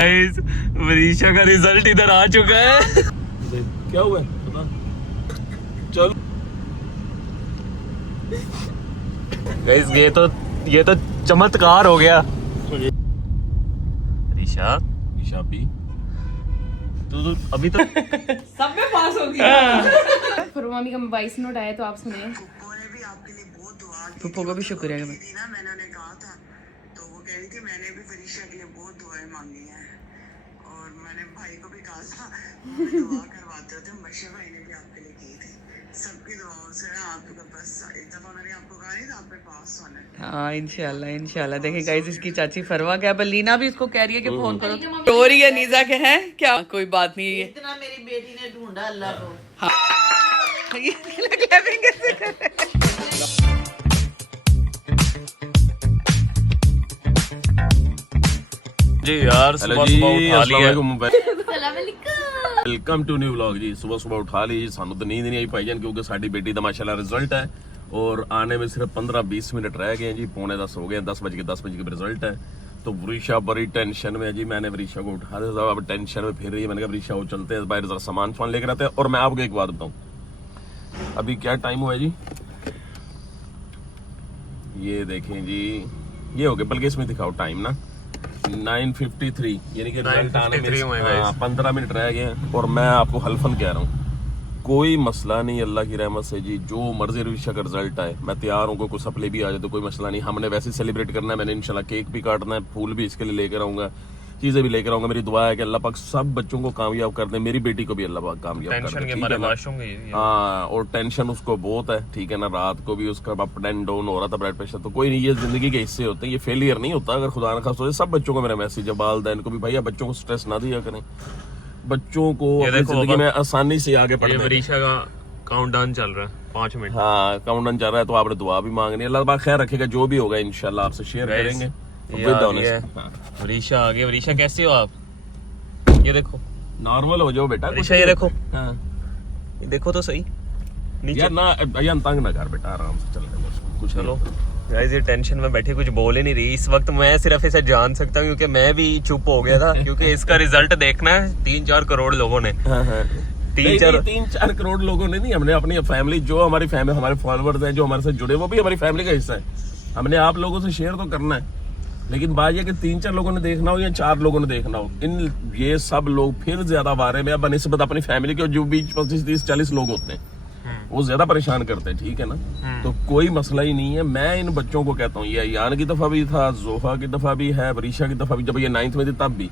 Guys Varisha का result इधर आ चुका है। क्या हुआ पता चल गाइस ये तो चमत्कार हो गया। वरीशा भी तू अभी तो सब में पास हो गया। फरमामी का 22 नोट आया तो आप सुने। भी आपके लिए बहुत दुआ की पप्पो का भी शुक्रिया थी ना, मैंने उन्हें कहा था तो वो कह रही थी मैंने भी वरीशा के लिए बहुत दुआएं मांगी हैं और मैंने भाई को भी कहा था दुआ करवाते थे। बशीर भाई ने भी आपके लिए की थी। सबकी दुआओं से आपका बस एक दफा मैंने आपको कहा नहीं था आप पे पास होना है। हाँ इंशाल्लाह इंशाल्लाह। देखिए गाइस इसकी चाची फरवा क्या लीना भी इसको कह रही है कि फोन करो। तो रही है नीजा के हैं क्या कोई बात नहीं है। इतना मेरी बेटी ने ढूंढा अल्लाह को। जी यार सुबह सुबह उठा लिया। वेलकम टू न्यू व्लॉग जी। सुबह सुबह उठा ली, सानू तो नींद नहीं आई भाईजान क्योंकि साडी बेटी का माशाल्लाह रिजल्ट है और आने में सिर्फ 15-20 मिनट रह गए हैं जी। 9:45 हो गए, 10 बजे रिजल्ट है। तो वरीशा बड़ी टेंशन में है जी। मैंने वरीशा को उठा दिया, अब टेंशन में फिर रही है। मैंने कहा वरीशा वो चलते हैं बाहर, जरा सामान लेकर आते हैं। और मैं आपको एक बात बताऊं, अभी क्या टाइम हुआ है जी, ये देखें जी, ये हो गया, बल्कि इसमें दिखाओ टाइम ना 9:53, यानी कि 15 मिनट रह गए हैं। और मैं आपको हल्फन कह रहा हूँ कोई मसला नहीं, अल्लाह की रहमत से जी जो मर्जी वरीशा का रिजल्ट आए मैं तैयार हूँ। कोई सप्ले भी आ जाए तो कोई मसला नहीं, हमने वैसे सेलिब्रेट करना है। मैंने इंशाल्लाह केक भी काटना है, फूल भी इसके लिए लेकर आऊंगा, चीजें भी लेकर आऊंगा। मेरी दुआ है कि अल्लाह पाक सब बच्चों को कामयाब कर दे, मेरी बेटी को भी अल्लाह पाक कामयाब कर दे। हाँ, और टेंशन उसको बहुत है, ठीक है ना। रात को भी उसका अप एंड डाउन हो रहा था ब्लड प्रेशर। तो कोई नहीं, ये जिंदगी के हिस्से होते हैं, ये फेलियर नहीं होता। अगर खुदा न खास्ता सब बच्चों को मेरा मैसेज है, वालिदैन को भी, भैया बच्चों को स्ट्रेस ना दिया करें, बच्चों को अपनी जिंदगी में आसानी से आगे बढ़ने। वरीशा का काउंटडाउन चल रहा है 5 मिनट। हाँ, काउंटडाउन चल रहा है, तो आपने दुआ भी मांगनी है। अल्लाह पाक खैर रखेगा, जो भी होगा इंशाल्लाह आपसे शेयर करेंगे। वरीशा आ गया। वरीशा कैसी हो आप? ये देखो, नॉर्मल हो जाओ बेटा। वरीशा ये देखो, हाँ ये देखो तो सही नीचे यार ना, भैया तंग ना कर बेटा, आराम से चल रहे हैं कुछ। चलो गाइस, ये टेंशन में बैठी कुछ बोल ही नहीं रही इस वक्त। मैं सिर्फ इसे जान सकता हूँ क्योंकि मैं भी चुप हो गया था क्योंकि इसका रिजल्ट देखना है 3-4 करोड़ लोगों ने। 3-4 करोड़ लोगों ने नहीं, हमने अपनी फैमिली, जो हमारी फैमिली, हमारे फॉलोअर्स हैं जो हमारे साथ जुड़े, वो भी हमारी फैमिली का हिस्सा है। हमने आप लोगों से शेयर तो करना है, लेकिन बात यह कि 3-4 लोगों ने देखना हो या 4 लोगों ने देखना हो, इन ये सब लोग फिर ज्यादा बारे में बनिस्बत अपनी फैमिली के जो 20, 25, 30, 40 लोग होते हैं वो ज्यादा परेशान करते हैं, ठीक है ना। तो कोई मसला ही नहीं है। मैं इन बच्चों को कहता हूँ, ये अयान की दफा भी था, जोफा की दफा भी है, वरीशा की दफा भी, जब ये 9th में थी तब भी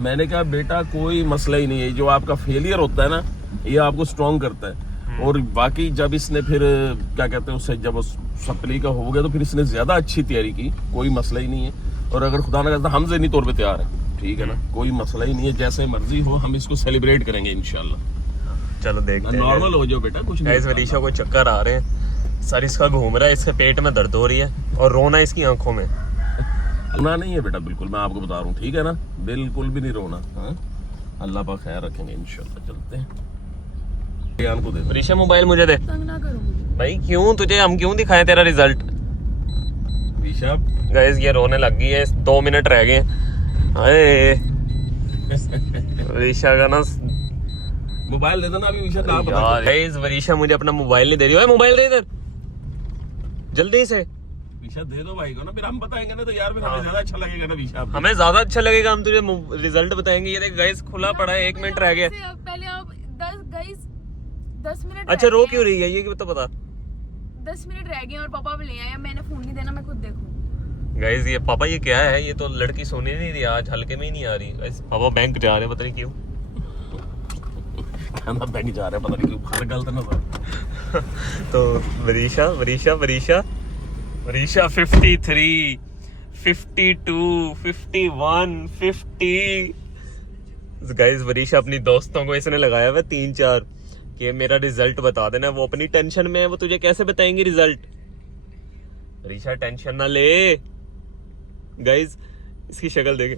मैंने कहा बेटा कोई मसला ही नहीं है। जो आपका फेलियर होता है ना, ये आपको स्ट्रॉन्ग करता है। और बाकी जब इसने फिर क्या कहते हैं उससे, जब सप्ली का हो गया तो फिर इसने ज्यादा अच्छी तैयारी की, कोई मसला ही नहीं है। और अगर खुदा ना करता, हम ज़हनी तौर पे तैयार हैं, ठीक है ना, कोई मसला ही नहीं है। जैसे मर्जी हो, हम इसको सेलिब्रेट करेंगे इंशाल्लाह। चलो देखते हैं, नॉर्मल हो जाओ बेटा, कुछ नहीं। वरीशा को चक्कर आ रहे हैं, सर इसका घूम रहा है, इसके पेट में दर्द हो रही है और रोना इसकी आंखों में। रोना नहीं है बेटा, बिल्कुल मैं आपको बता रहा हूँ, ठीक है ना, बिल्कुल भी नहीं रोना। हाँ, अल्लाह पाक खैर रखेंगे इंशाल्लाह। चलते हैं, को दे वरीशा मोबाइल मुझे दे। तंग ना करो भाई क्यों, तुझे हम क्यों दिखाएं तेरा रिजल्ट? वरीशा गाइस ये रोने लग गई है, 2 मिनट रह गए। अरे वरीशा का ना मोबाइल दे देना अभी। वरीशा का आप यार गाइस, वरीशा मुझे अपना मोबाइल नहीं दे रही है। मोबाइल दे इधर जल्दी से। वरीशा दे दो भाई को ना, फिर हम बताएंगे ना, तो यार फिर हमें ज्यादा अच्छा लगेगा ना वरीशा। हमें ज्यादा अच्छा लगेगा, हम तुझे रिजल्ट बताएंगे। ये देख गाइस, खुला पड़ा है, 1 मिनट रह गया। पहले आप 10 मिनट। अच्छा रो क्यों रही है ये तो बता। 10 मिनट रह गए और पापा भी ले आए, मैंने फोन नहीं देना, मैं खुद देखूं। गाइस ये पापा, ये क्या है? ये तो लड़की सोने नहीं रही आज, हल्के में ही नहीं आ रही। गाइस पापा बैंक जा रहे हैं, पता नहीं क्यों। बैंक जा रहे हैं, पता नहीं क्यों, हर गलत ना। तो वरीशा 53, 52, 51, 50। गाइस वरीशा अपनी दोस्तों को इसने लगाया हुआ 3-4 कि मेरा रिजल्ट बता देना। वो अपनी टेंशन में है, वो तुझे कैसे बताएंगे रिजल्ट? वरीशा टेंशन ना ले। गाइस इसकी शक्ल देखे,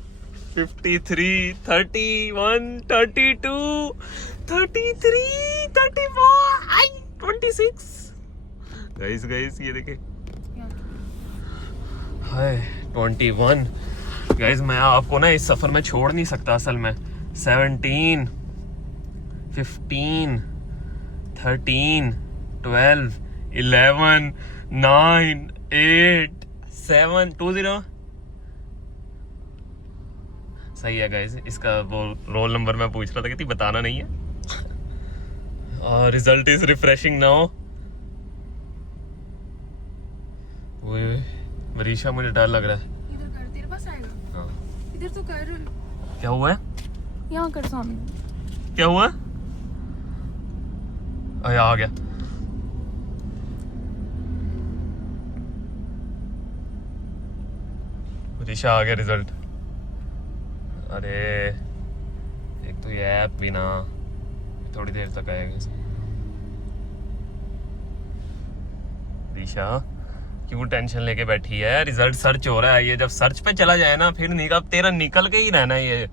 53, 31, 32, 33, 34, 26। गाइस ये देखे, हाय 21, गाइस मैं आपको ना इस सफर में छोड़ नहीं सकता असल में। 17, 15, 13, 12, 11, 9, 8, 7, 2, 0। सही है गाइस, इसका वो रोल नंबर मैं पूछ रहा था कि बताना नहीं है। Result is refreshing now. Varisha मुझे डर लग रहा है। इधर कर, तेरे पास आएगा। हाँ। इधर तो कर, क्या हुआ है? यहाँ कर सामने। क्या हुआ? अरे आ गया। वरीशा आ गया रिजल्ट। अरे एक तो ये ऐप भी ना थोड़ी देर तक आएगा। वरीशा क्यों टेंशन लेके बैठी है? रिजल्ट सर्च हो रहा है, ये जब सर्च पे चला जाए ना फिर निकल, तेरा निकल के ही रहना है ये।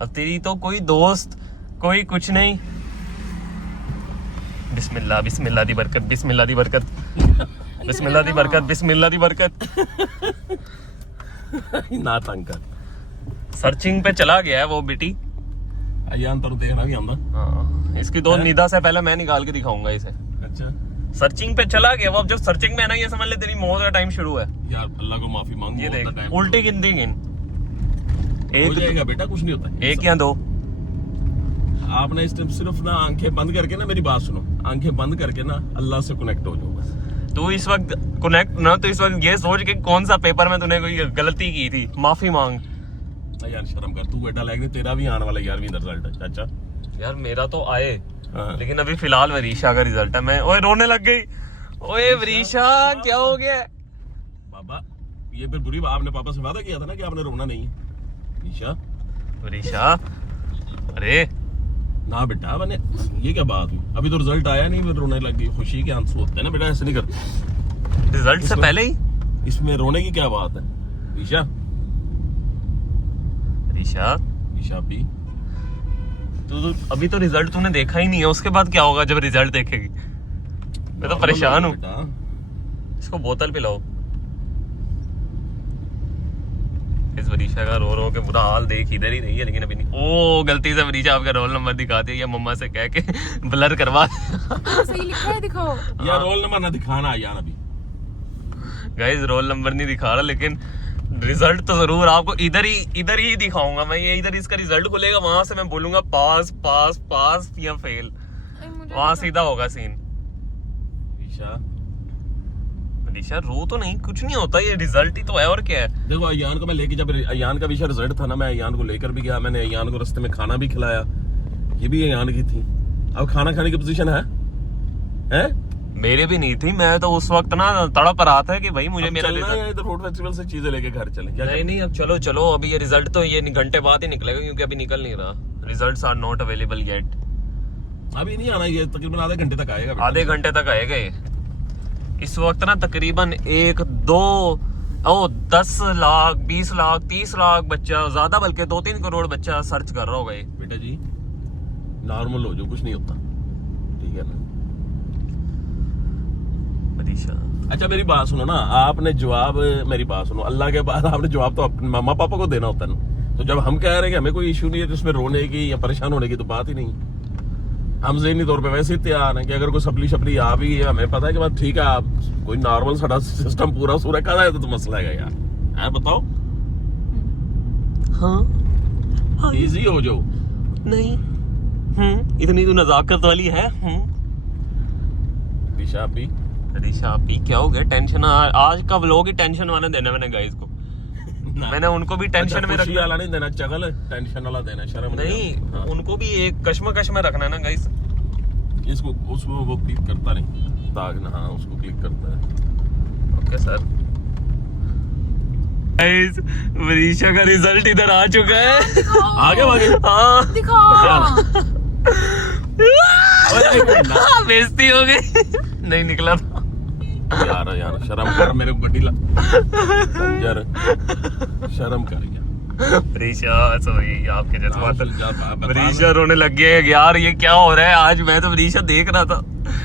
अब तेरी तो कोई दोस्त कोई कुछ नहीं। बिस्मिल्लाह, बिस्मिल्लाह दी बरकत, बिस्मिल्लाह दी बरकत, बिस्मिल्लाह दी बरकत, बिस्मिल्लाह दी बरकत। ना तंग कर। सर्चिंग पे चला गया है वो बेटी। अयान तो देखना भी आंदा। हाँ, इसकी दो निदा से पहले मैं निकाल के दिखाऊंगा इसे। अच्छा सर्चिंग पे चला गया वो। अब जब सर्चिंग में है ना, ये समझ ले तेरी मौत का टाइम शुरू है। यार अल्लाह को माफी मांग। ये देख उल्टी गिनती गिन। हो जाएगा बेटा, कुछ नहीं होता। एक या दो। आपने इस टाइम सिर्फ ना आंखें बंद करके ना, मेरी बात सुनो, आंखें बंद करके ना अल्लाह से कनेक्ट हो जाओ बस। तू इस वक्त कनेक्ट ना, तो इस वक्त ये सोच के कौन सा पेपर में तूने कोई गलती की थी, माफी मांग। यार शर्म कर, तू बेटा लग तेरा भी आने वाला 11वीं रिजल्ट है चाचा। यार मेरा तो आए, हाँ। लेकिन अभी फिलहाल वरीशा का रिजल्ट है। मैं ओए रोने लग गई। ओए वरीशा क्या हो गया? बाबा ये फिर बुरी बात, आपने पापा से वादा किया था ना कि आपने रोना नहीं है। ईशा वरीशा अरे ना बेटा, मैंने ये क्या बात हुई? अभी तो रिजल्ट आया नहीं, फिर रोने लग गई। खुशी के आंसू होते हैं ना बेटा, ऐसे नहीं करते। रिजल्ट से पहले ही इसमें रोने की क्या बात है? ईशा वरीशा ईशा भी तू अभी तो रिजल्ट तूने देखा ही नहीं है, उसके बाद क्या होगा जब रिजल्ट देखेगी? मैं तो परेशान हूँ। इसको बोतल पिलाओ। इस वरीशा का रो रो के बुरा हाल देख इधर ही रही है, लेकिन अभी नहीं। ओ गलती से वरीशा आपका रोल नंबर दिखा दिया, या मम्मा से कह के ब्लर करवा। सही लिखा है, दिखाओ। यार रोल नंबर ना दिखाना यार अभी। गाइस रोल नंबर नहीं दिखा रहा, लेकिन रिजल्ट तो जरूर आपको इधर ही दिखाऊंगा मैं। ये इधर इसका रिजल्ट खुलेगा, वहां से मैं बोलूंगा पास पास पास या फेल, वहां सीधा होगा सीन। ईशा वरीशा रो तो नहीं, कुछ नहीं होता, ये रिजल्ट ही तो है और क्या है। देखो अयान को मैं लेके, जब अयान का विषय रिजल्ट था ना, मैं अयान को लेकर भी गया। मैंने अयान को रास्ते में खाना भी खिलाया, ये भी अयान की थी। अब खाना खाने की पोजीशन है? मेरे भी नहीं थी, मैं तो उस वक्त ना तड़प रहा था कि भाई मुझे मेरा चलना है रिजल्ट। इधर फूड फेस्टिवल से चीजें लेके घर चले क्या? नहीं अब चलो चलो, अभी ये रिजल्ट तो ये घंटे बाद ही निकलेगा, क्योंकि अभी निकल नहीं रहा। Results are not available yet. अभी नहीं आना, ये तकरीबन आधे घंटे तक आएगा बेटा। आधे घंटे तक आएगा ये। इस वक्त ना तकरीबन 10 लाख 20 लाख 30 लाख बच्चा, ज्यादा बल्कि 2-3 करोड़ बच्चा सर्च कर रहा होगा ये। बेटा जी नॉर्मल हो जो, कुछ नहीं होता, ठीक है ना? अच्छा मेरी बात सुनो ना, आपने जवाब, मेरी बात सुनो, अल्लाह के बाद आपने जवाब तो अपने मामा पापा को देना होता है ना। तो जब हम कह रहे हैं कि हमें कोई इशू नहीं है, तो उसमें रोने की या परेशान होने की तो बात ही नहीं। हम ज़हनी तौर पे वैसे ही तैयार हैं कि अगर कोई सपली शपली आ भी है, हमें पता है कि बात ठीक है, आप कोई नॉर्मल सारा सिस्टम पूरा सूरह का है तो मसला है यार। है बताओ, हाँ इजी हो जाओ। नहीं इतनी तो नजाकत वाली है। दिशा भी ऋषा पी क्या हो गया? टेंशन आज का व्लॉग ही टेंशन वाला देना मैंने गाइस को। मैंने उनको भी टेंशन में खुशी रखना वाला नहीं देना, चगल टेंशन वाला देना, शर्म नहीं, हाँ। उनको भी एक कश्मकश में रखना ना गाइस। इसको उसको वो क्लिक करता नहीं, दाग ना, हाँ उसको क्लिक करता है। Okay sir. गाइस वरीशा का रिजल्ट इधर आ चुका है। आगे आगे हाँ दिखाओ। बेइज्जती हो गई। नहीं निकला था। यार शर्म कर, मेरे को गड्डी ला यार, शर्म कर यार। वरीशा सॉरी आपके जज्बात। बता वरीशा रोने लग गया यार, ये क्या हो रहा है आज? मैं तो वरीशा देख रहा था,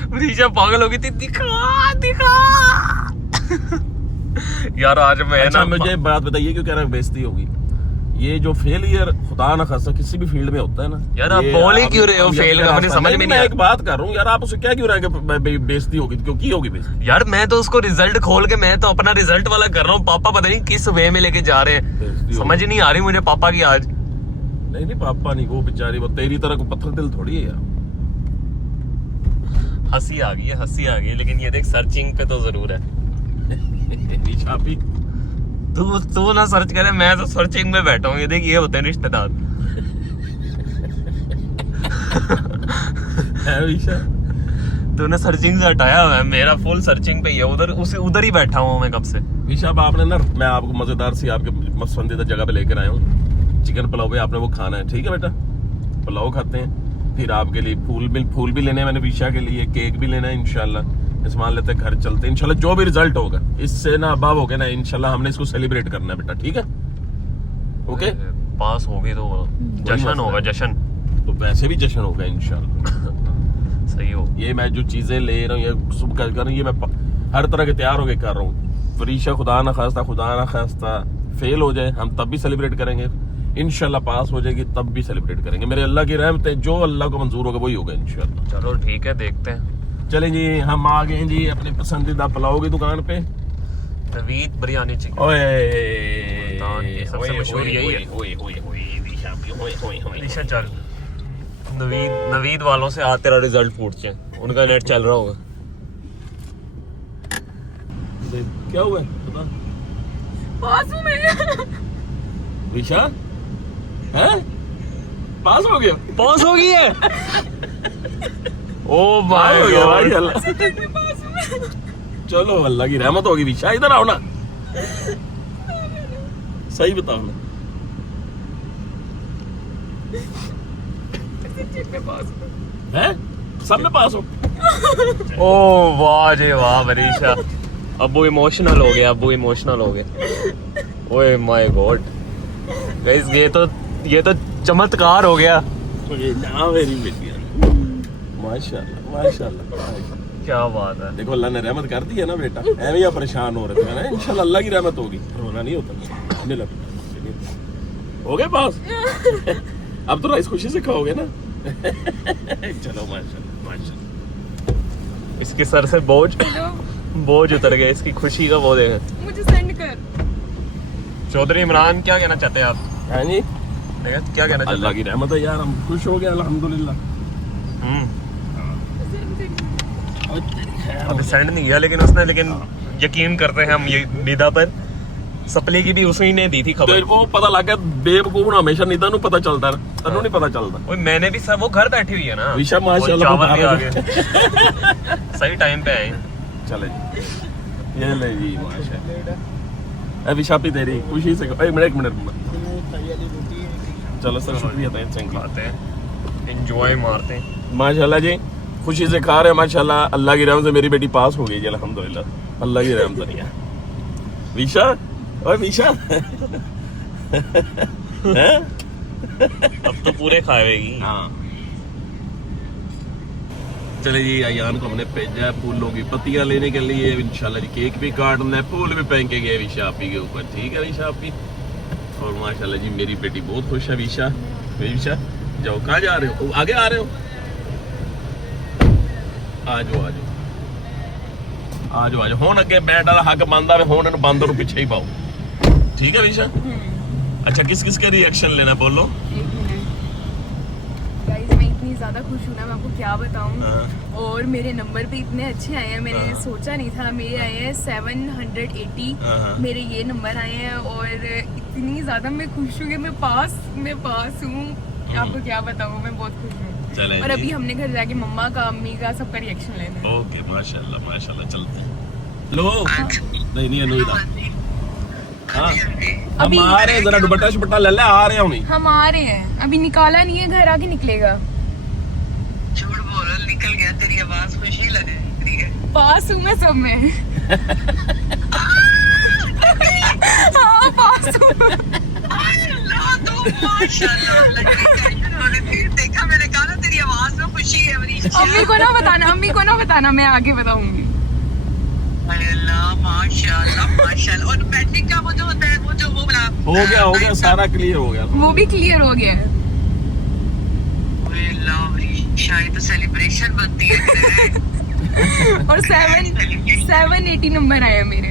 वरीशा पागल हो गई थी। दिखा यार आज मैं अच्छा ना मुझे बात बताइए क्यों कह रहा है बेइज्जती होगी। ये जो फेलियर खुदा ना खासा किसी भी फील्ड में होता है ना यार, आप ये बोल ही आप- क्यों रहे हो आप- फेल का? मुझे समझ में नहीं मैं आ एक बात कर रहा हूँ यार, आप उसे क्या क्यों रहे कि बेइज्जती होगी, क्योंकि होगी बेइज्जती। यार मैं तो उसको रिजल्ट खोल के मैं तो अपना रिजल्ट वाला कर रहा हूँ, पापा पता नहीं किस वे में लेके जा रहे हैं, बेइज्जती समझ ही नहीं आ रही मुझे पापा की आज। नहीं पापा नहीं, वो बेचारी वो तेरी तरह को पत्थर दिल थोड़ी है यार। हंसी आ गई है, हंसी आ गई है, लेकिन ये देख सर्चिंग पे तो जरूर है। निशापी तू ना सर्च करे, मैं तो सर्चिंग में बैठा हूँ। ये देख, ये होते हैं रिश्तेदार। है विशा, तूने सर्चिंग से हटाया हुआ है, मेरा फुल सर्चिंग पे ही है। उधर ही बैठा हूँ मैं कब से। विशा आपने ना, मैं आपको मजेदार सी आपके पसंदीदा जगह पे लेकर आया हूँ। चिकन पुलाव पे आपने वो खाना है, ठीक है बेटा? पुलाव खाते हैं, फिर आपके लिए फूल भी लेने हैं मैंने विशा के लिए, केक भी लेना है इंशाल्लाह। सामान लेते घर चलते हैं इंशाल्लाह। जो भी रिजल्ट होगा इससे ना अबाव हो गया ना इंशाल्लाह, हमने इसको सेलिब्रेट करना है बेटा, ठीक है? ओके, पास हो गई तो जश्न होगा, जश्न। तो वैसे भी जश्न होगा इंशाल्लाह। सही हो। ये मैं जो चीजें ले रहा हूँ, ये सब कर रहा हूँ, ये मैं हर तरह के तैयार होके कर रहा हूँ। फरीशा खुदा ना खास्ता फेल हो जाए, हम तब भी सेलिब्रेट करेंगे इंशाल्लाह। पास हो जाएगी तब भी सेलिब्रेट करेंगे। मेरे अल्लाह की रहमत है, जो अल्लाह को मंजूर होगा वही होगा इंशाल्लाह। चलो ठीक है, देखते हैं। चलें जी, हम आ गए जी अपनी पसंदीदा पुलाव की दुकान पे। नवीद बिरयानी चिकन। ओए ये सबसे मशहूर यही है। निशा चल, नवीद वालों से आ तेरा रिजल्ट पूछते हैं, उनका नेट चल रहा होगा। क्या हुआ बता पास हूँ मैं। विशा, हैं? पास हो गया? पास हो गई है। ओ पास हो गया भाई, भाई अल्लाह। चलो अल्लाह की रहमत होगी। विशा इधर आओ ना, सही बताओ ना। हैं? सब में पास हो? ओ वाह जी वाह वरीशा, अब वो इमोशनल हो गया, अब वो इमोशनल हो गया। ओए माय गॉड गाइस, ये तो चमत्कार हो गया। ये ना मेरी बेटियां, माशाल्लाह माशाल्लाह। क्या बात है। देखो अल्लाह ने रहमत कर दी है ना बेटा, ऐਵੇਂ ही परेशान हो रहे थे ना, इंशाल्लाह अल्लाह की रहमत होगी, रोना नहीं होता। मिला हो गए पास। अब तो राइस खुशी से खाओगे ना। चलो माशाल्लाह माशाल्लाह। इसके सर से बोझ उतर गया, इसकी खुशी का वो देखें। मुझे सेंड कर। चौधरी इमरान, क्या कहना चाहते हैं आप? हाँ जी, क्या कहना चाहते अल्लाह की रहमत है यार, हम खुश हो गए अल्हम्दुलिल्लाह। हैं? अभी सेंड नहीं किया लेकिन उसने, लेकिन यकीन करते हैं हम ये निदा पर, सपली की भी उसी ने दी थी तो खबर। वो पता लग गया, बेवकूफ ना हमेशा निदा नु पता चलता है, तन्नू नहीं पता चलता। ओए मैंने भी सब, वो घर बैठी हुई है ना। विशा वो माशाल्लाह चावल भी आ बता गए। सही टाइम पे आए। चले जी, ये ले जी माशाल्लाह। अभी शापी तेरी खुशी से एक मिनट चलो सर, शुक्रिया थैंक खाते हैं, एंजॉय मारते हैं। माशाल्लाह जी, खुशी से खा रहे हैं माशाल्लाह। अल्लाह की रहमत से मेरी बेटी पास हो गई जी अल्हम्दुलिल्लाह, अल्लाह की रहमत नहीं है। विशा, ओए विशा, हैं? अब तो पूरे खाएगी। हाँ चले जी, अयान को हमने भेजा है फूलों की पत्तियां लेने के लिए इंशाल्लाह जी। केक भी काटना है, फूल भी फेंके गए विशापी के ऊपर, ठीक है विशापी। और माशाल्लाह जी मेरी बेटी बहुत खुश है। विशा जाओ, कहाँ जा रहे हो? आगे आ रहे हो? आ जाओ हुण अगे बैठ वाला हक बनता है, हुण इन्हूं बंद नूं पिछे ही पाओ, ठीक है विशा? अच्छा, किस किस के रिएक्शन लेना बोलो। गाइस मैं इतनी ज़्यादा खुश हूँ ना, मैं आपको क्या बताऊँ। और मेरे नंबर भी इतने अच्छे आए हैं, मैंने सोचा नहीं था। मेरे आए हैं 780, मेरे ये नंबर आए हैं। और इतनी ज़्यादा मैं खुश हूँ कि मैं पास हूँ। आपको क्या बताऊँ, मैं बहुत खुश हूँ। चले और जी। अभी हमने घर जाके मम्मा का, अम्मी का, सबका रिएक्शन लेना है। ओके माशाल्लाह माशाल्लाह, चलते हैं। लो नहीं अनुदा, हाँ हम अभी- आ रहे हैं, जरा दुपट्टा ले ले, आ रहे हैं उन्हीं। हम आ रहे हैं, अभी निकाला नहीं है, घर आके निकलेगा। झूठ बोलो, निकल गया, तेरी आवाज खुशी लग रही है। पास हूँ मैं सब में। हाँ पास हूँ। अल्लाह, तो माशाल्लाह लगी टेंशन हो रही थी। देखा, मैंने कहा ना तेरी आवाज में खुशी है। अम्मी को ना बताना, मैं आगे बताऊंगी। अल्लाह माशाल्लाह माशाल्लाह। और बैटरी का वो जो होता है वो जो वो वाला हो गया सारा क्लियर हो गया। वो भी क्लियर हो गया है। शायद तो सेलिब्रेशन बनती है। और 780 नंबर आया मेरे।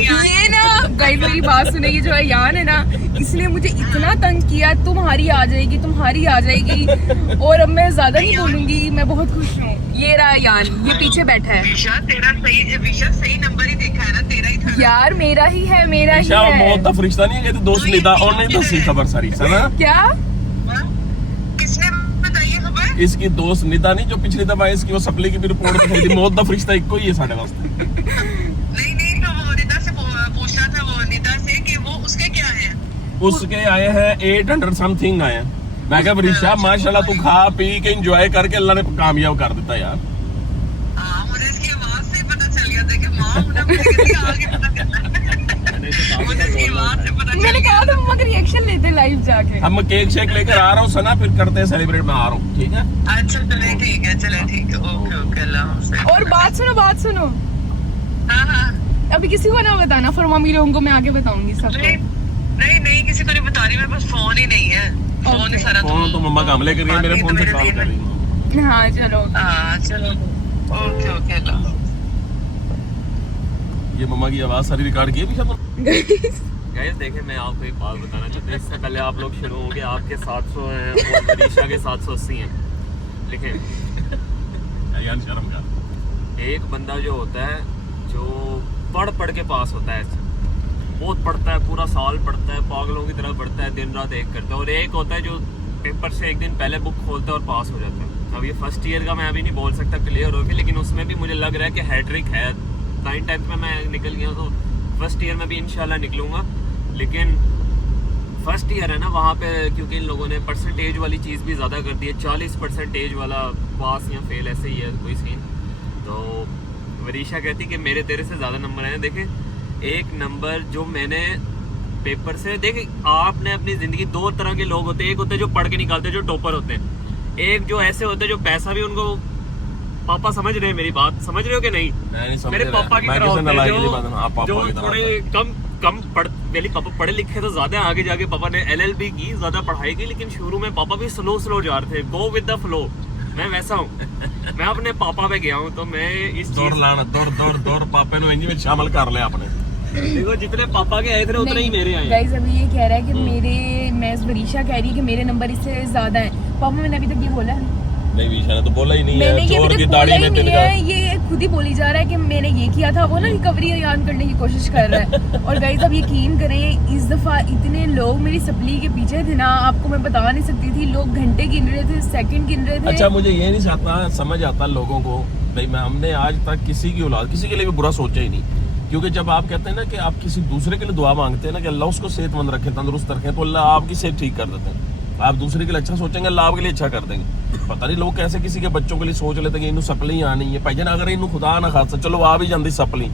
ये ना गाइस मेरी बात सुने, ये जो यान है ना, इसने मुझे इतना तंग किया, तुम्हारी आ जाएगी तुम्हारी आ जाएगी, और अब मैं ज्यादा नहीं बोलूंगी, मैं बहुत खुश हूँ। ये रहा यान, ये पीछे बैठा है। विशा सही नंबर ही देखा है ना, तेरा ही था यार मेरा ही है, मेरा ही ईशा है। मौत दा फरिश्ता नहीं है, दोस्त निदा और नहीं दसी खबर सारी है। क्या किसने बताई है खबर? इसकी दोस्त निदा नहीं जो पिछली दफा इसकी वो सप्ली की भी रिपोर्ट दिखाई थी, मौत दा फरिश्ता इको ही है साडे वास्ते। नहीं तो वो निदा से पूछना था, वो निदा से कि वो उसके क्या है। उसके आए हैं 800 समथिंग आए हैं। मैं कहा रिशा माशाल्लाह तू खा पी के एंजॉय करके अल्लाह ने कामयाब कर देता यार। हाँ मुझे इसकी आवाज से पता चल गया था कि माँ मुझे आगे पता चला। मुझे इसकी आवाज से पता चल मैंने कहा था मम्मा का रिएक्शन लेते लाइव जाके। अब मैं केक शेक लेकर आ रहा हूँ सना, फिर करते हैं सेलिब्रेट। मैं आ रहा हूँ, ठीक है? अच्छा चले ठीक है ओके अल्लाह हाफ़िज़। और बात सुनो हाँ अभी किसी को ना बताना, फिर मम्मी लोगों को मैं आगे बताऊंगी सबको। नहीं किसी को नहीं बता रही, मेरे पास फोन ही नहीं है। फोन ही सारा फोन तो मम्मा काम लेकर रही है, मेरे फोन से कॉल कर रही है। हाँ चलो। चलो ओके अल्लाह। ये मम्मा की आवाज सारी रिकॉर्ड की है पीछे तो। गाइस देखें, मैं आपको एक बात बताना चाहता हूँ। इससे पहले आप लोग शुरू होंगे, आपके 700 हैं और मनीषा के 780 हैं। लेकिन यार शर्म कर। एक बंदा जो होता है, जो पढ़ के पास होता है, बहुत पढ़ता है, पूरा साल पढ़ता है, पागलों की तरह पढ़ता है, दिन रात एक करता है, और एक होता है जो पेपर से एक दिन पहले बुक खोलता है और पास हो जाता है। अब ये फर्स्ट ईयर का मैं अभी नहीं बोल सकता क्लियर होगी, लेकिन उसमें भी मुझे लग रहा है कि हैट्रिक है। 9th 10th में मैं निकल गया, तो फर्स्ट ईयर में भी इंशाल्लाह निकलूंगा। लेकिन फर्स्ट ईयर है ना, वहाँ पे क्योंकि इन लोगों ने परसेंटेज वाली चीज़ भी ज़्यादा कर दी है, 40% वाला पास या फेल ऐसे ही है कोई सीन। तो वरीशा कहती कि मेरे तेरे से ज़्यादा नंबर आए हैं। देखें एक नंबर जो मैंने पेपर से, देखे आपने अपनी ज़िंदगी दो तरह के लोग होते हैं। एक होते हैं जो पढ़ के निकालते हैं, जो टॉपर होते हैं। एक जो ऐसे होते हैं जो पैसा भी उनको, पापा समझ रहे हैं मेरी बात, समझ रहे हो कि नहीं? मेरे पापा की तरह होते हैं जो थोड़े कम पढ़, पहले पापा पढ़े लिखे तो ज्यादा, आगे जाके पापा ने LLB की, ज्यादा पढ़ाई की, लेकिन शुरू में पापा भी स्लो जा रहे थे, गो विद द फ्लो। मैं वैसा हूँ, मैं अपने पापा पे गया हूँ, तो मैं इस दौड़ पापे नु इंज में शामिल कर ले आपने। देखो जितने पापा के आए थे उतने ही मेरे आए। गाइस अभी ये कह रहा है कि मैं वरीशा कह रही है कि मेरे नंबर इससे ज्यादा है। पापा मैंने अभी तक ये बोला है? नहीं विशा ने तो बोला ही नहीं मैंने है। ये चोर अभी की तक दाढ़ी बोला में ही नहीं तिनका। है, ये खुद ही बोली जा रहा है कि मैंने ये किया था, वो ना रिकवरी याद करने की कोशिश कर रहा है। और गाइस अब यकीन करें, इस दफा इतने लोग मेरी सप्ली के पीछे थे ना, आपको मैं बता नहीं सकती थी। लोग घंटे गिन रहे थे, सेकंड गिन रहे थे। अच्छा मुझे ये नहीं चाहता समझ आता लोगों को भाई, मैं हमने आज तक किसी की औलाद किसी के लिए भी बुरा सोचा ही नहीं। क्योंकि जब आप कहते हैं ना कि आप किसी दूसरे के लिए दुआ मांगते हैं ना कि अल्लाह उसको सेहतमंद रखे, तंदुरुस्त रखे, तो अल्लाह आपकी सेहत ठीक कर देते हैं। आप दूसरे के लिए अच्छा सोचेंगे, अल्लाह आपके लिए अच्छा कर देंगे। पता नहीं लोग कैसे किसी के बच्चों के लिए सोच लेते हैं कि इन्हों सपली आनी है भाई जान, अगर इन्हों खुदा ना खासा चलो आ भी जाती सपली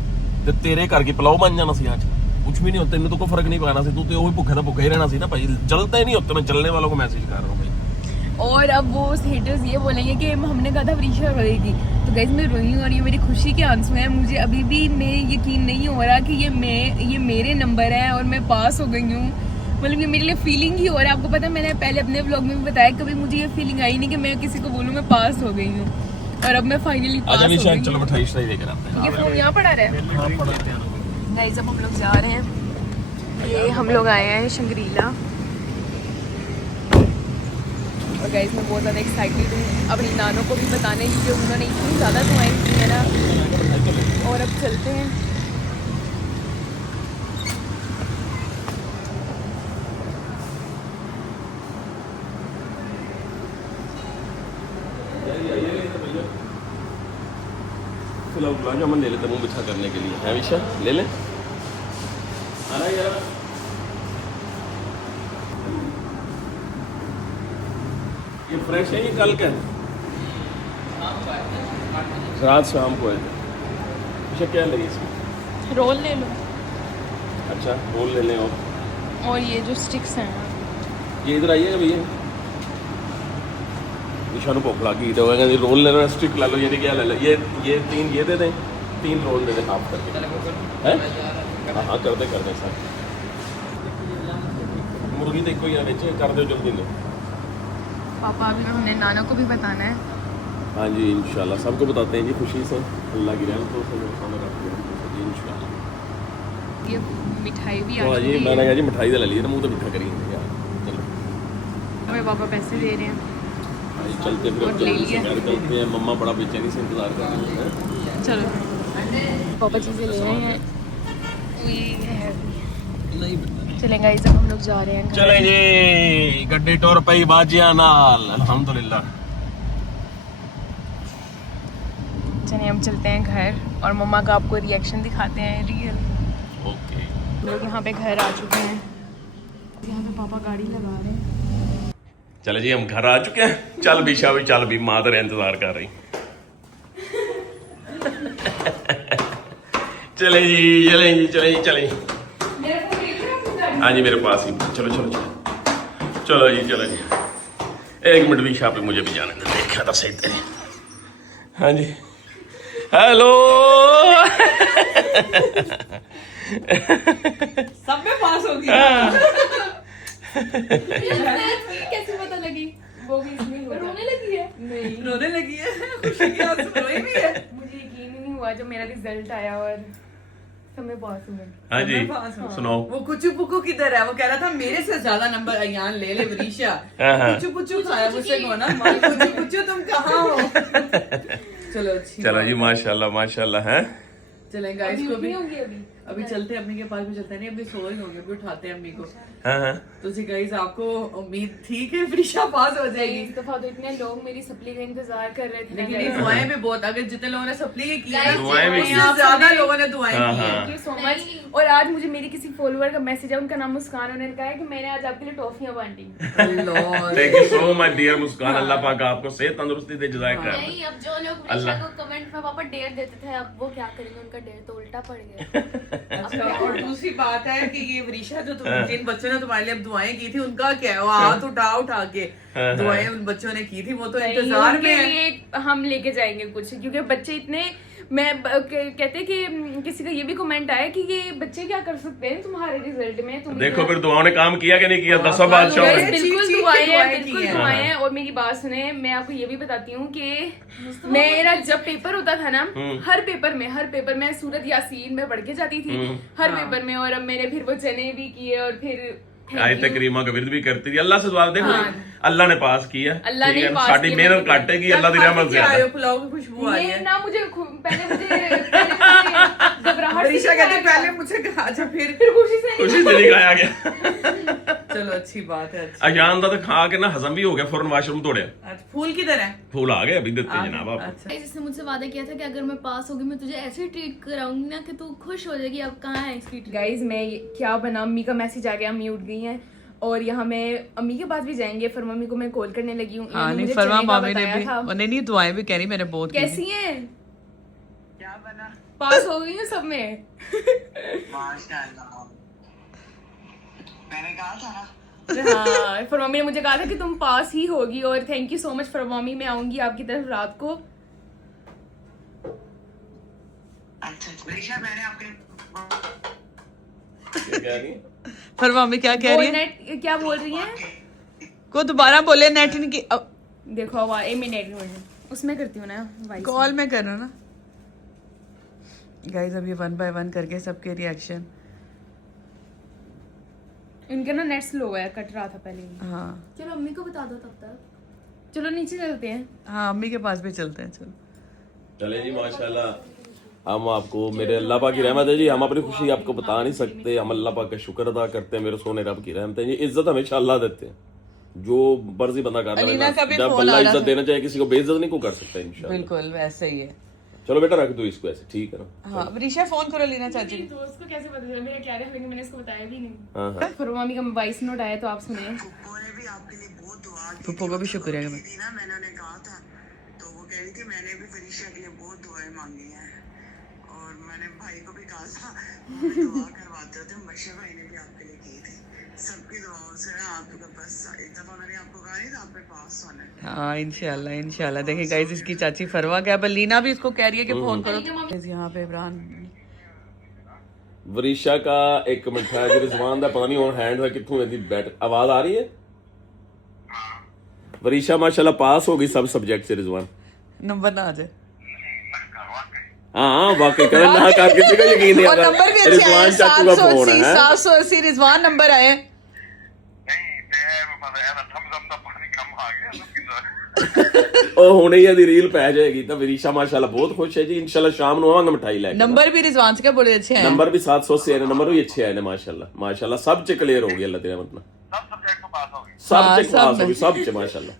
तो तेरे घर की पिलाओ बन जाना सी। आज कुछ भी नहीं होता, इन्हें तो कोई फर्क नहीं पाना सी, तू तो वही भूखे तो भूखे ही रहना सी ना भाई। चलते ही नहीं होते, मैं चलने वालों को मैसेज कर रहा हूँ भाई। और अब वो हेटर्स ये बोलेंगे कि हमने कहा था वरीशा रोएगी, तो गाइस मैं रोई हूँ और ये मेरी खुशी के आंसू हैं। मुझे अभी भी मैं यकीन नहीं हो रहा कि ये मेरे नंबर है और मैं पास हो गई हूँ। मतलब ये मेरे लिए फीलिंग ही हो रहा है। आपको पता है मैंने पहले अपने व्लॉग में भी बताया, कभी मुझे ये फीलिंग आई नहीं कि मैं किसी को बोलूँ मैं पास हो गई हूँ, और अब मैं फाइनली पास हो गई हूँ। चलो मिठाई शाही लेकर आते हैं। ये फोन यहाँ पड़ा रहा है। गाइस अब हम लोग जा रहे हैं, ये हम लोग आए हैं शंग्रीला, और गाइस मैं बहुत ज़्यादा एक्साइटेड हूँ अपनी नानों को भी बताने की, क्योंकि उन्होंने इतनी ज़्यादा दुआएं की है ना। और अब चलते हैं। चलो गुलाब जामुन ले लेते मुंह बिछा करने के लिए है विशा, ले लें। अरे यार ये फ्रेश है, ये कल का रात शाम को है। विशा क्या लगी इसमें? रोल ले लो, अच्छा रोल ले लें। और ये जो स्टिक्स हैं ये इधर आइएगा भैया, ईशा भुख लग गई तो कहते रोल ले लो स्टिक ले लो ये क्या ले लो ये 3 ये दे दें 3 रोल दे दें हाफ करके हैं हाँ कर दे सर मुर्गी देखो यार बेचे कर दो जल्दी ले पापा अभी हमने नाना को भी बताना है। हाँ जी इंशाल्लाह सबको बताते हैं जी खुशी से अल्लाह की रहमत से खाना रखते हैं जी इंशाल्लाह। ये मिठाई भी तो आ जी गई मैंने है। कहा जी मिठाई तो ले ली ना मुंह तो मीठा करेंगे यार चलो हमें पापा पैसे दे रहे हैं। हाँ जी चलते फिर और ले जल्दी से लिया। घर चलते हैं मम्मा बड़ा बेचैनी से इंतजार कर रही हैं। चलो पापा चीज़ें ले रहे हैं। चलें गाइस अब हम लोग जा रहे हैं घर। चले जी गड्डी टोर पई बाजिया नाल अल्हम्दुलिल्लाह। चलिए हम चलते हैं घर और मम्मा का आपको रिएक्शन दिखाते हैं रियल। ओके हम लोग यहाँ पे घर आ चुके हैं। यहाँ पे पापा गाड़ी लगा रहे हैं। चले जी हम घर आ चुके हैं चल भी शाह भी चल भी माँ तेरा इंतजार कर रही चले जी हाँ जी मेरे पास ही चलो जी 1 मिनट भी शाह पे मुझे भी जाने दे देखा था सही तेरे हाँ जी हेलो सब में पास हो गया। कैसे पता लगी? वो भी इसमें रोने लगी है। नहीं रोने लगी है खुशी के आंसू रोई भी है। मुझे यकीन ही नहीं हुआ जब मेरा रिजल्ट आया और सब में पास हुए। हाँ जी सुनाओ वो कुचू पुकू किधर है? वो कह रहा था मेरे से ज्यादा नंबर अयान ले ले वरीशा। कुचू पुचू खाया मुझसे को ना माँ कुचू पुचू तुम कहाँ हो? चलो अच्छी चलो बात जी माशाल्लाह है चले गाइस को भी होगी अभी चलते हैं अम्मी के पास भी चलते हैं नहीं अभी सो ही होंगे अभी उठाते हैं अम्मी को। हाँ तो जी गाइस आपको उम्मीद थी कि वरीशा पास हो जाएगी इस दफा तो इतने लोग मेरी सप्ली का इंतजार कर रहे थे ना लेकिन ये guys। दुआएं भी बहुत अगर जितने लोगों ने सप्ली की है दुआएं भी की। ज्यादा लोगों ने दुआएं हाँ, की है। हाँ। Thank you so much. और आज मुझे मेरी किसी फॉलोअर का मैसेज है उनका नाम मुस्कान उन्होंने कहा है कि मैंने आज आपके लिए टॉफियां बांटी। Allah thank you so much dear Muskan Allah पाक आपको सेहत तंदुरुस्ती दे जज़ाक खैर नहीं अब जो लोग अल्लाह। वृषा को कमेंट में पापा डेयर देते थे अब वो क्या करेंगे उनका डेयर तो उल्टा पड़ गया। अच्छा और दूसरी बात है कि ये वरीशा जो जिन बच्चों ने तुम्हारे लिए अब दुआएं की थी उनका क्या है? वो हाथ उठा के दुआएं उन बच्चों ने की थी वो तो इंतजार में उनके है। लिए हम लेके जाएंगे कुछ क्योंकि बच्चे इतने कहते कि किसी का ये भी कमेंट आया कि ये बच्चे क्या कर सकते हैं तुम्हारे रिजल्ट में तुम देखो फिर दुआओं ने काम किया कि नहीं किया दसों बादशाह Guys, में बिल्कुल चीख-चीख के दुआएं दुआएं हैं बिल्कुल की हैं। दुआएं हैं। और मेरी बात सुने मैं आपको ये भी बताती हूँ कि मेरा जब पेपर होता था ना हर पेपर में सूरत यासीन में पढ़ के जाती थी हर पेपर में और अब मैंने फिर वो चने भी किए और फिर आयत करीमा का विरद भी करती थी अल्लाह से दुआ देखो अल्लाह ने पास किया अल्लाह ने ठीक है पास साड़ी किया, मेहनत काटेगी अल्लाह की रहमत से आयो पुलाव की खुशबू आ रही ये है। ना मुझे पहले मुझे घबराहट वरीशा से कहती पहले मुझे कहा अच्छा फिर खुशी से खुशी से नहीं खाया गया चलो अच्छी बात है अच्छी। अजान दा तो खा के ना हजम भी हो गया फौरन वाशरूम तोड़े अच्छा, फूल किधर है? फूल आ गए अभी देते जनाब आप अच्छा जिसने मुझसे वादा किया था कि अगर मैं पास होगी मैं तुझे ऐसे ट्रीट कराऊंगी ना कि तू खुश हो जाएगी अब कहाँ है इसकी treat? गाइज मैं क्या बना अम्मी का मैसेज आ गया अम्मी उठ गई हैं और यहाँ मैं अम्मी के पास भी जाएंगे फिर मम्मी को मैं कॉल करने लगी हूँ हाँ इन्होंने नहीं मुझे फरमा चने का मामी ने बताया भी था। नहीं दुआएं भी कह रही मैंने बहुत की कैसी हैं? क्या बना? पास हो गई हैं सब में? माशाल्लाह मैंने कहा था ना हाँ फिर मम्मी ने मुझे कहा था कि तुम पास ही होगी और thank you so much for mummy मैं आऊंगी आपकी तरफ रात को। अच्छा वरीशा मैंने आपके क्या नहीं फरमा में क्या कह वो रही है नेट क्या बोल रही हैं? को दोबारा बोले नेट इनकी देखो अब 1 मिनट उसमें करती हूँ ना voice कॉल में करो ना गाइस अभी 1 बाय 1 करके सबके रिएक्शन इनका ना नेट स्लो है कट रहा था पहले ही। हाँ चलो मम्मी को बता दो तब तक। चलो नीचे चलते हैं। हाँ अम्मी के पास भी चलते हैं चलो चले जी माशाल्लाह हम आपको मेरे अल्लाह पाक की रहमत है जी हम अपनी खुशी आपको बता नहीं सकते हम अल्लाह पाक का शुक्र अदा करते हैं मेरे सोने रब की रहमत है जी इज्जत हमेशा अल्लाह देते हैं जो मर्जी बंदा कर अलीना का भी जब फोन अल्लाह आ रहा इज्जत था। देना चाहे किसी को बेइज्जत नहीं को कर सकता इंशाल्लाह बिल्कुल वैसे ही है चलो बेटा रख दो इसको ऐसे ठीक है ना हाँ वरीशा फोन करो लीना चाची मेरी दोस्त को कैसे पता चला मेरा क्या है लेकिन मैंने इसको बताया भी नहीं। हाँ हाँ फिर मम्मी का वॉइस नोट आया तो आप सुनिए। फुप्पो ने भी आपके लिए बहुत दुआ की फुप्पो का भी शुक्रिया की थी ना मैंने उन्हें कहा था तो वो कह रही थी मैंने भी वरीशा के लिए बहुत दुआएं मांगी हैं और मैंने भाई को भी कहा था वो भी दुआ करवाते थे मशे भाई ने भी आपके लिए की थी सबकी दुआओं से आपका बस एक दफा मैंने आपको कहा नहीं था आप पे पास होना है। हाँ इंशाल्लाह इंशाल्लाह। देखिए गाइस इसकी चाची फरवा क्या लीना भी इसको कह रही है कि फोन करो। यहाँ पे इमरान वरीशा का एक मिनट है जी रिजवान दा पता नहीं हुन हैंड दा कित्थों इहदी बैठ आवाज आ रही है। वरीशा माशाल्लाह पास हो गई सब सब्जेक्ट से रिजवान। नंबर ना आ जाए। हाँ वाकई कर ना का किसी का यकीन नहीं और आता। नंबर भी अच्छे आए रिजवान चाचू का फोन है 780 रिजवान नंबर आए। ਉਹ ਹੁਣੇ ਹੀ ਇਹਦੀ ਰੀਲ ਪੈ ਜਾਏਗੀ ਤਾਂ ਵਿਰੀਸ਼ਾ ਮਾਸ਼ਾਅੱਲਾ ਬਹੁਤ ਖੁਸ਼ ਹੈ ਜੀ ਇਨਸ਼ਾਅੱਲਾ ਸ਼ਾਮ ਨੂੰ ਆਵਾਂਗਾ ਮਿਠਾਈ ਲੈ ਕੇ। नंबर भी रिजवान के बड़े अच्छे हैं। नंबर भी 780 है नंबर भी अच्छे आए ने माशाल्लाह माशाल्लाह सब च क्लियर हो गया अल्लाह तेरा मतलब सब सब्जेक्ट में पास हो गए सब च पास हो गई सब च माशाल्लाह।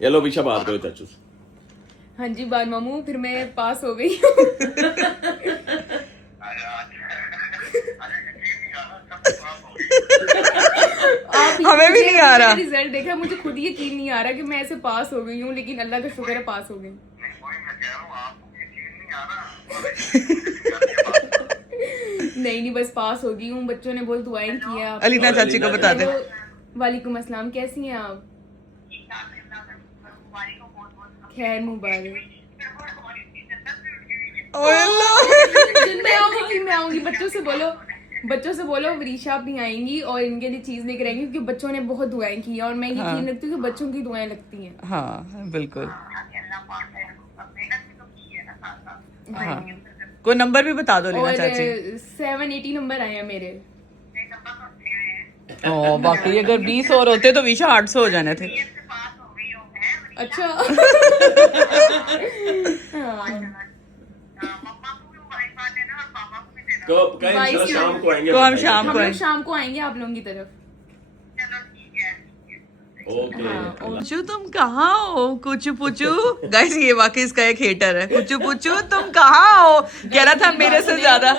ये लो विशा बात करो चाचू। हाँ जी बात मामू फिर मैं पास हो गई हमें भी नहीं आ रहा। रिजल्ट देखा मुझे खुद यकीन नहीं आ रहा कि मैं ऐसे पास हो गई हूँ, लेकिन अल्लाह का शुक्र है पास हो गई। नहीं बस पास हो गई हूँ। बच्चों ने बहुत दुआएं की हैं। अलीना चाची को बता दे। वालेकुम अस्सलाम, कैसी हैं आप? खैर मुबारक। मैं आऊंगी बच्चों से बोलो वरीशा भी आएंगी और इनके लिए चीज लेकर आएंगी, क्योंकि बच्चों ने बहुत दुआएं की हैं और मैं यकीन रखती हूँ कि बच्चों की दुआएं लगती हैं। हाँ बिल्कुल। हाँ कोई नंबर भी बता दो लीना और चाची। 780 नंबर आए हैं मेरे। ओ बाकी अगर 20 और होते तो विशा 800 हो जाने थे। अच्छा शाम को आएंगे तो हम शाम हम को लोग शाम को आएंगे आप लोगों की तरफ। पूछू तुम कहाँ हो कुछ पूछू। गाइस ये वाकई इसका एक हेटर है। कुछ पूछू तुम कहाँ हो कह रहा था मेरे से ज्यादा।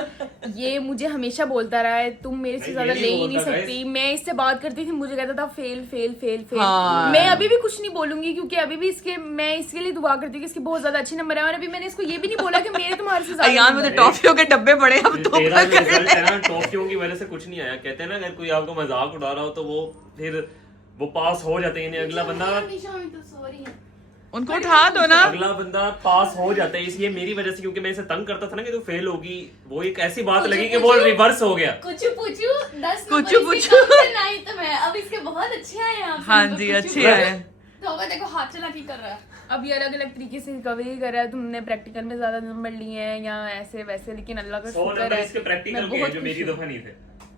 ये मुझे हमेशा बोलता रहा है तुम मेरे से ज्यादा ले ही नहीं सकती। मैं इससे बात करती थी मुझे कहता था फेल फेल फेल फेल। हाँ। मैं अभी भी कुछ नहीं बोलूंगी क्योंकि अभी भी मैं इसके लिए दुआ करती हूँ कि इसके बहुत ज्यादा अच्छे नंबर है। और अभी मैंने इसको ये भी नहीं बोला कि मेरे तुम्हारे से ज्यादा यार मुझे टॉफियों के डब्बे पड़े अब तो तेरा जो रिजल्ट है ना टॉफियों की वजह से कुछ नहीं आया। कहते हैं ना अगर कोई आपको मजाक उड़ा रहा हो तो वो फिर वो पास हो जाते हैं। अगला बंदा उनको उठा दो ना। अगला बंदा पास हो जाता है। इसलिए मेरी वजह से क्योंकि मैं इसे तंग करता था ना कि तू फेल होगी, वो एक ऐसी बात लगी कि वो रिवर्स हो गया। कुछ पूछू 10 कुछ नंबर पूछू। इसके कम से नहीं तो मैं अब इसके बहुत अच्छे आए हैं आपसे। हाँ नंबर जी कुछ अच्छे आए। तो वो देखो हाथ चला के कर रहा है। अब ये अलग अलग तरीके से रिकवरी कर रहा है। तुमने प्रैक्टिकल में ज्यादा नंबर लिए हैं या ऐसे वैसे, लेकिन अल्लाह का 100 शुक्र नंबर है इसके प्रैक्टिकल के हैं जो मेरी दफा नहीं थे।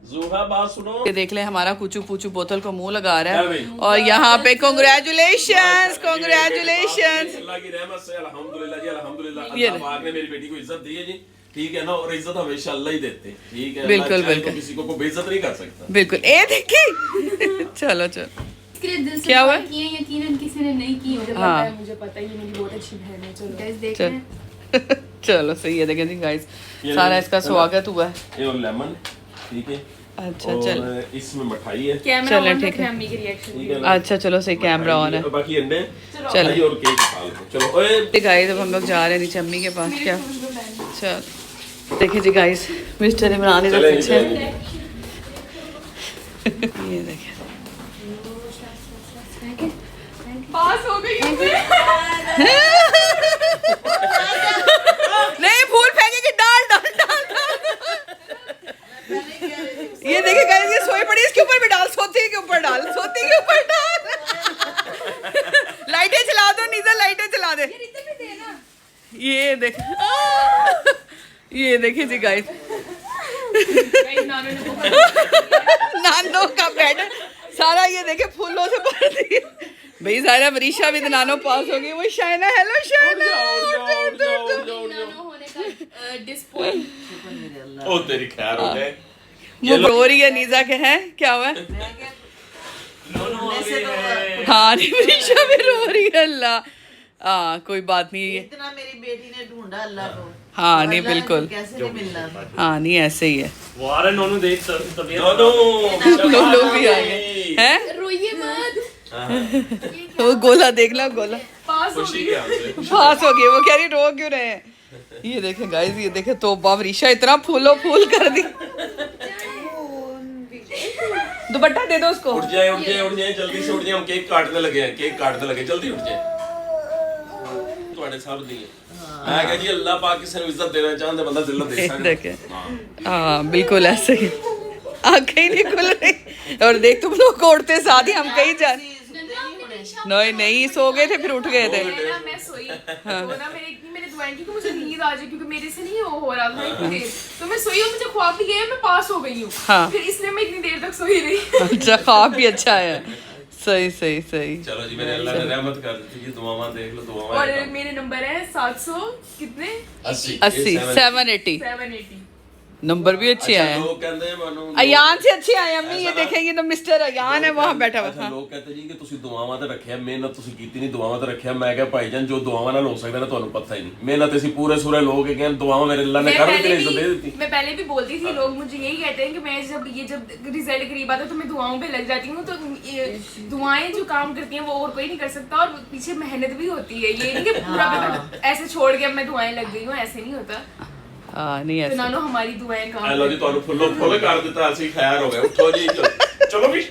जुहा बात सुनो। ये देख ले हमारा कुचू पूचू बोतल को मुंह लगा रहा क्या भाई? है। और यहाँ पे कांग्रेचुलेशंस कांग्रेचुलेशंस। अल्लाह की रहमत से अल्हम्दुलिल्लाह जी अल्हम्दुलिल्लाह। ये अल्लाह पाक ने मेरी बेटी को इज्जत दी है जी। ठीक है ना और इज्जत हमेशा अल्लाह ही देते हैं। ठीक है बिल्कुल, अल्लाह चाहे बिल्कुल। तो किसी को बेइज्जत नहीं कर सकता। बिल्कुल ए देखी। चलो चलो इसके लिए दिल से क्या हुआ? दुआ किए यकीनन किसी ने नहीं की होगी। हाँ मुझे पता है ये मेरी बहुत अच्छी बहन है। चलो गाइस देख चल। रहे हैं। चलो सही है। देखें जी गाइस ये सारा ले- इसका स्वागत हुआ है। ये और लेमन ठीक है। अच्छा चल और इसमें मिठाई है। कैमरा चलो, ऑन ठीक है। अम्मी की रिएक्शन। ठीक है ना? अच्छा चलो सही कैमरा ऑन है। और बाकी अंडे चलो। मिठाई और केक खा लो। चलो ओए गाइस अब हम लोग जा रहे हैं नीचे अम्मी के पास। क्या चल देखिए जी गाइस मिस्टर इमरान इधर चले पीछे चले। ये देखिए पास हो गई हूँ मैं। नहीं फूल फेंकेगी डाल डाल डाल ये देखिए गाइस ये सोई पड़ी इसके ऊपर भी डाल सोती के ऊपर डाल सोती के ऊपर डाल। लाइटें चला दो नीचे लाइटें चला दे। ये देख ये देखिए जी गाइस नानो का बेड सारा ये देखे फूलों से भर दिया। भाई सारा वरीशा भी नानो पास हो गई। वो शाइना हेलो शाइना होने का डिस्पॉइंट। ओ तेरी खैर हो जाए। वो रो रही है नीजा के हैं क्या हुआ है? हाँ नहीं वरीशा भी रो रही है। अल्लाह हाँ कोई बात नहीं है। इतना मेरी बेटी ने ढूंढा अल्लाह को। हाँ नहीं अल्लाह ने बिल्कुल कैसे नहीं मिलना था। हाँ नहीं ऐसे ही है। वो आ रहा है नोनू देख तबीयत लोग भी आ गए हैं। रोइए मत। वो गोला देख लो गोला पास हो खुशी के हाल से। पास हो गए। वो कह रही रो क्यों रहे हैं? ये देखे गाइस ये देखे तो वरीशा इतना फूलो फूल कर दी। दुपट्टा दे दो उसको। उठ जाए जल्दी से उठ जाए, हम केक काटने लगे हैं, केक काटने लगे, जल्दी उठ जाए। ਤੁਹਾਡੇ ਸਭ ਦੀ मैं कह जी अल्लाह पाक किसी ने इज्जत देना चाहते बंदा जिल्लत दे सकता देखे हाँ बिल्कुल ऐसे ही आंखें ही नहीं खुल रही। और देख तुम लोग उड़ते साथ ही हम कहीं जा नहीं सो गए थे फिर उठ गए थे। मैं सोई तो ना मैंने दुआएं की कि मुझे नींद आ जाए क्योंकि मेरे से नहीं हो रहा था इतनी देर, तो मैं सोई और मुझे ख्वाब भी गया, मैं पास हो गई हूँ। हाँ। फिर इसलिए मैं इतनी देर तक सोई रही। अच्छा ख्वाब भी अच्छा है। सही सही सही। चलो जी मेरे अल्लाह ने रहमत कर दी, दुआवां देख लो, दुआवां। और मेरे नंबर है 700 कितने 80 780 780। नंबर भी अच्छे आए लोग कहते हैं मानो अयान से अच्छे आए अम्मी। ये देखेंगे तो मिस्टर अयान है वहाँ बैठा हुआ। अच्छा लोग कहते जी कि ਤੁਸੀਂ ਦੁਆਵਾਂ ਤੇ ਰੱਖਿਆ, ਮਿਹਨਤ ਤੁਸੀਂ ਕੀਤੀ ਨਹੀਂ, ਦੁਆਵਾਂ ਤੇ ਰੱਖਿਆ। ਮੈਂ ਕਿਹਾ ਭਾਈਜਾਨ ਜੋ ਦੁਆਵਾਂ ਨਾਲ ਹੋ ਸਕਦਾ ਨਾ ਤੁਹਾਨੂੰ ਪਤਾ ਹੀ ਨਹੀਂ, ਮਿਹਨਤ ਅਸੀਂ पूरे सूरे लोग के दुआवां मेरे अल्लाह ने कर दी, इज्जत दे दी। मैं पहले भी बोलती थी, लोग मुझे यही कहते हैं कि मैं जब रिजल्ट करीब आता है तो मैं दुआओं पे लग जाती हूँ। तो दुआएं जो काम करती हैं वो और कोई नहीं कर सकता, और पीछे मेहनत भी होती है। ये नहीं कि पूरा ऐसे छोड़ के अब मैं दुआएं लग गई हूँ, ऐसे नहीं होता। नहीं ऐसे नानो हमारी दुआएं काम हेलो जी ਤੁਹਾਨੂੰ ਫੁੱਲ ਕਰ ਦਿੱਤਾ, ਅਸੀਂ ਖੈਰ ਹੋ ਗਏ। उठो जी चलो भी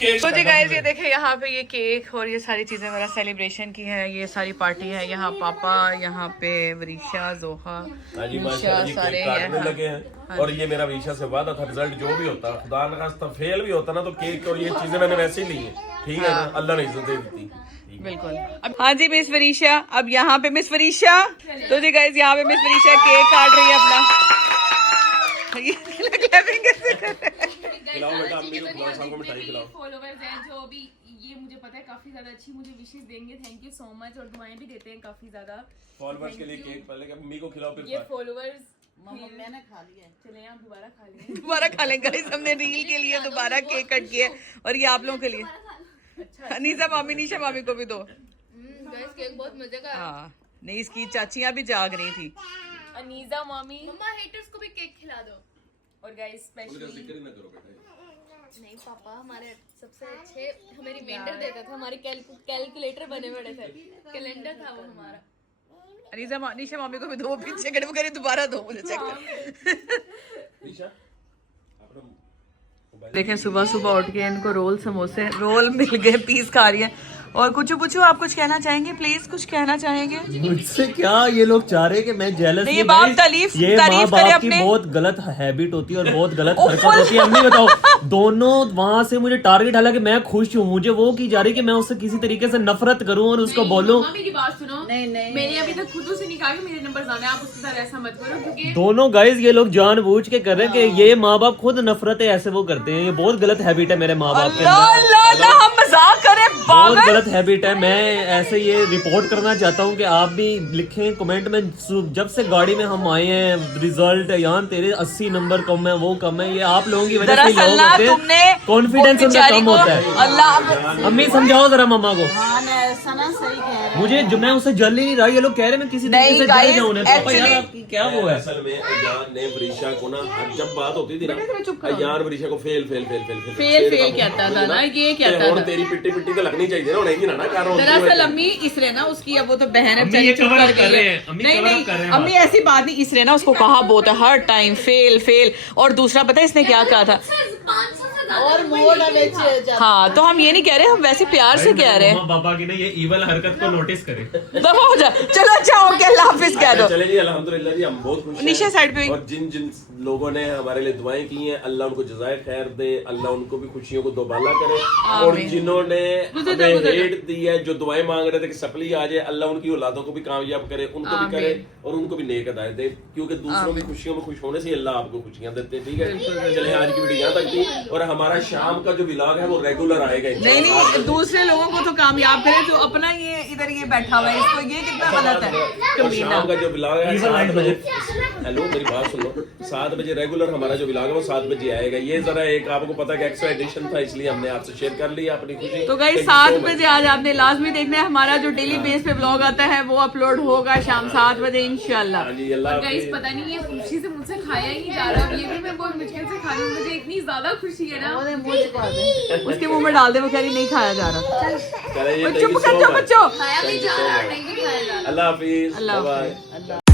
केक। तो जी गाइस ये देखें यहाँ पे ये केक और ये सारी चीजें मेरा सेलिब्रेशन की है, ये सारी पार्टी है। यहाँ पापा, यहाँ पे वरीशा, जोहा, हाँ जी निशा, माशाल्लाह जी सारे केक काटने हैं। लगे हैं। और ये मेरा विशा से वादा था, रिजल्ट जो भी होता खुदा न खास्ता फेल भी होता ना तो केक और ये चीजें मैंने वैसे ही ली है, ठीक है ना, अल्लाह ने इज्जत दे दी। बिल्कुल। हाँ जी मिस वरीशा, अब यहाँ पे मिस वरीशा, तो जी गाइस यहाँ पे मिस वरीशा केक काट रही है अपना। क्लैपिंग कैसे कर रहे हैं? खिलाओ बेटा, अम्मी को खिलाओ, सबको मिठाई खिलाओ। फॉलोवर्स हैं जो अभी ये मुझे पता है काफी ज्यादा अच्छी मुझे विशेस देंगे, थैंक यू सो मच। और दुआएं भी देते हैं काफी ज्यादा फॉलोवर्स के लिए केक पहले अम्मी को खिलाओ फिर ये फॉलोवर्स। मैंने खा लिया, चले आप दोबारा खा लेंगे। दोबारा खा लेंगे गाइस, हमने रील के लिए दोबारा केक कट किया है और ये आप लोगों के लिए। अनीसा मामी, निशा मामी को भी दो। गाइस केक बहुत मजे का है। हाँ नहीं इसकी चाचियां भी जाग रही थी। अनीजा मामी मम्मा हेटर्स को भी केक खिला दो। और गाइस स्पेशली जिक्र ना करो बेटा। नहीं पापा हमारे सबसे अच्छे हमें रिमाइंडर देता था, हमारे कैलकुलेटर बने पड़े थे, कैलेंडर था वो हमारा। अनीसा निशा मामी को भी दो, पीछे खड़े करे दोबारा दो मुझे चेक। निशा देखें सुबह सुबह उठ के इनको रोल समोसे रोल मिल गए, पीस खा रही है। और कुछ आप कुछ कहना चाहेंगे प्लीज, कुछ कहना चाहेंगे? मुझसे क्या ये लोग चाह रहे हैं कि मैं जेलस नहीं, ये बाप तारीफ ये माँ करे बाप की अपने। बहुत गलत हैबिट होती है और बहुत गलत हरकत होती है। अम्मी बताओ, दोनों वहाँ से मुझे टारगेट, हालांकि मैं खुश हूँ, मुझे वो की जा रही कि मैं उससे किसी तरीके से नफरत करूँ और उसको बोलूँ। मम्मा मेरी बात सुनो। नहीं मैंने अभी तक खुद से नहीं कहा कि मेरे नंबर ज्यादा है, आप उसके साथ ऐसा मत करो क्योंकि दोनों गाइज ये लोग जानबूझ के कर रहे हैं कि ये माँ बाप खुद नफरत है ऐसे वो करते हैं। ये बहुत गलत हैबिट है मेरे माँ बाप के अंदर, अल्लाह हम मजाक करें बहुत पागल। गलत हैबिट है। मैं ऐसे ये रिपोर्ट करना चाहता हूँ कि आप भी लिखें कमेंट में, जब से गाड़ी में हम आए हैं रिजल्ट यहाँ तेरे 80 नंबर कम है, वो कम है, ये आप लोगों की वजह से दरअसल ना तुमने कॉन्फिडेंस उनका बेचारी कम को होता है। अल्लाह अम्मी समझाओ जरा मम्मा को। हाँ सना सही कह रहा है। मुझे जो मैं उससे जल ही नहीं रहा, ये लोग कह रहे हैं मैं किसी तरीके नहीं से जल guys, जाऊं ना। तो पापा यार actually- आपकी क्या वो है? असल में अयान ने वरीशा को ना जब बात होती थी ना, अयान वरीशा को फेल कहता था ना, ये कहता ਹੁਣ था। तेरी पिट्टी पिट्टी तो लगनी चाहिए ना, नहीं ना कर दरअसल अम्मी इसलिए ना उसकी अब वो तो बहन है अम्मी बेचारी ये चुप cover up कर कर गई रहे है। हैं, अम्मी नहीं cover up नहीं कर रहे हैं अम्मी ऐसी बात नहीं, इसलिए ना उसको कहा बहुत है हर टाइम फेल। और दूसरा पता है इसने क्या कहा था? 500 से ज्यादा और मोड़ बेच हाँ तो हम ये नहीं कह रहे, हम वैसे प्यार से कह रहे हैं। मम्मा पापा की ना ये इवल हरकत को नोटिस करें। दफा हो जा, चलो अच्छा ओके अल्लाह हाफिज कह दो। चले जी अल्हम्दुलिल्लाह जी, हम बहुत खुश हैं। निशा साइड पे। और जिन जिन लोगों ने हमारे लिए दुआएं की हैं, अल्लाह उनको जज़ाए खैर दे, अल्लाह उनको भी खुशियों को दोबाला करे। और जिन्होंने हमें हेट दी है, जो दुआएं मांग रहे थे कि सफली आ जाए, अल्लाह उनकी औलादों को भी कामयाब करे, उनको भी करे और उनको भी नेक हिदायत दे, क्योंकि दूसरों की खुशियों में खुश होने से अल्लाह आपको खुशियां देते हैं। ठीक है, चले आज की वीडियो यहाँ तक थी, और हमारा शाम का जो व्लॉग है वो रेगुलर आएगा। नहीं दूसरे लोगों को तो कामयाब करे, जो अपना ये इधर ये बैठा हुआ है, इसको ये कितना गलत है और कमीना। शाम का जो व्लॉग है 7 बजे, हेलो मेरी बात सुनो, 7 बजे रेगुलर हमारा जो व्लॉग है वो 7 बजे आएगा। ये जरा एक आपको पता है कि एक्स्ट्रा एडिशन था, इसलिए हमने आपसे शेयर कर लिया अपनी खुशी। तो गाइस 7 बजे आज आपने लाजमी देखना है, हमारा जो डेली बेस पे ब्लॉग आता है वो अपलोड होगा शाम 7 बजे इंशाल्लाह। हाँ जी, अल्लाह गाइस पता नहीं ये खुशी से मुझसे खाया ही नहीं जा रहा, ये भी मैं बहुत मुश्किल से खा रही हूँ, मुझे इतनी ज्यादा खुशी है ना। उसके मुंह में डाल दे, वो कह रही नहीं खाया जा रहा। चुप चुप कर जाओ बच्चों। खाया भी जा रहा, नहीं भी खाया जा रहा। अल्लाह हाफिज, बाय बाय।